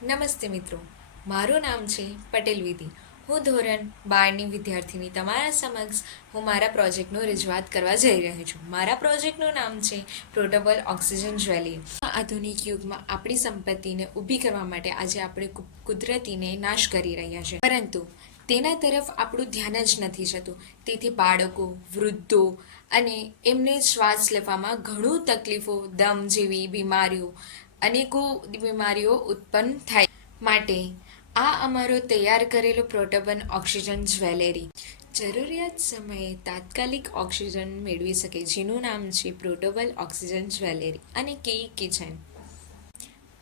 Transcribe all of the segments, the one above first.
નમસ્તે મિત્રો, મારું નામ છે પટેલ વિધિ. હું ધોરણ 12ની વિદ્યાર્થીની તમારા સમક્ષ હું મારા પ્રોજેક્ટનું રજૂઆત કરવા જઈ રહી છું. મારા પ્રોજેક્ટનું નામ છે પોર્ટેબલ ઓક્સિજન જ્વેલરી. આધુનિક યુગમાં આપણી સંપત્તિને ઊભી કરવા માટે આજે આપણે કુદરતીને નાશ કરી રહ્યા છે, પરંતુ તેના તરફ આપણું ધ્યાન જ નથી જતું. તેથી બાળકો, વૃદ્ધો અને એમને શ્વાસ લેવામાં ઘણું તકલીફો, દમ જેવી બીમારીઓ અનેકો બીમારીઓ ઉત્પન્ન થાય માટે આ અમારો તૈયાર કરેલો પોર્ટેબલ ઓક્સિજન જ્વેલરી જરૂરિયાત સમયે તાત્કાલિક ઓક્સિજન મેળવી શકે, જેનું નામ છે પોર્ટેબલ ઓક્સિજન જ્વેલરી અને કિચન.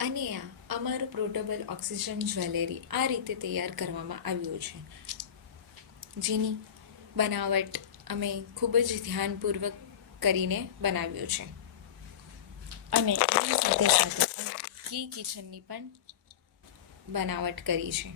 અને આ અમારું પોર્ટેબલ ઓક્સિજન જ્વેલરી આ રીતે તૈયાર કરવામાં આવ્યું છે, જેની બનાવટ અમે ખૂબ જ ધ્યાનપૂર્વક કરીને બનાવ્યું છે. અને એની સાથે સાથે કિચનની પણ બનાવટ કરી છે.